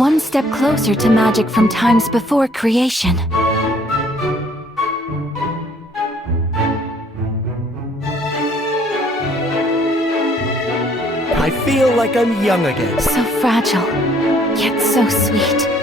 one step closer to magic from times before creation. I feel like I'm young again. So fragile, yet so sweet.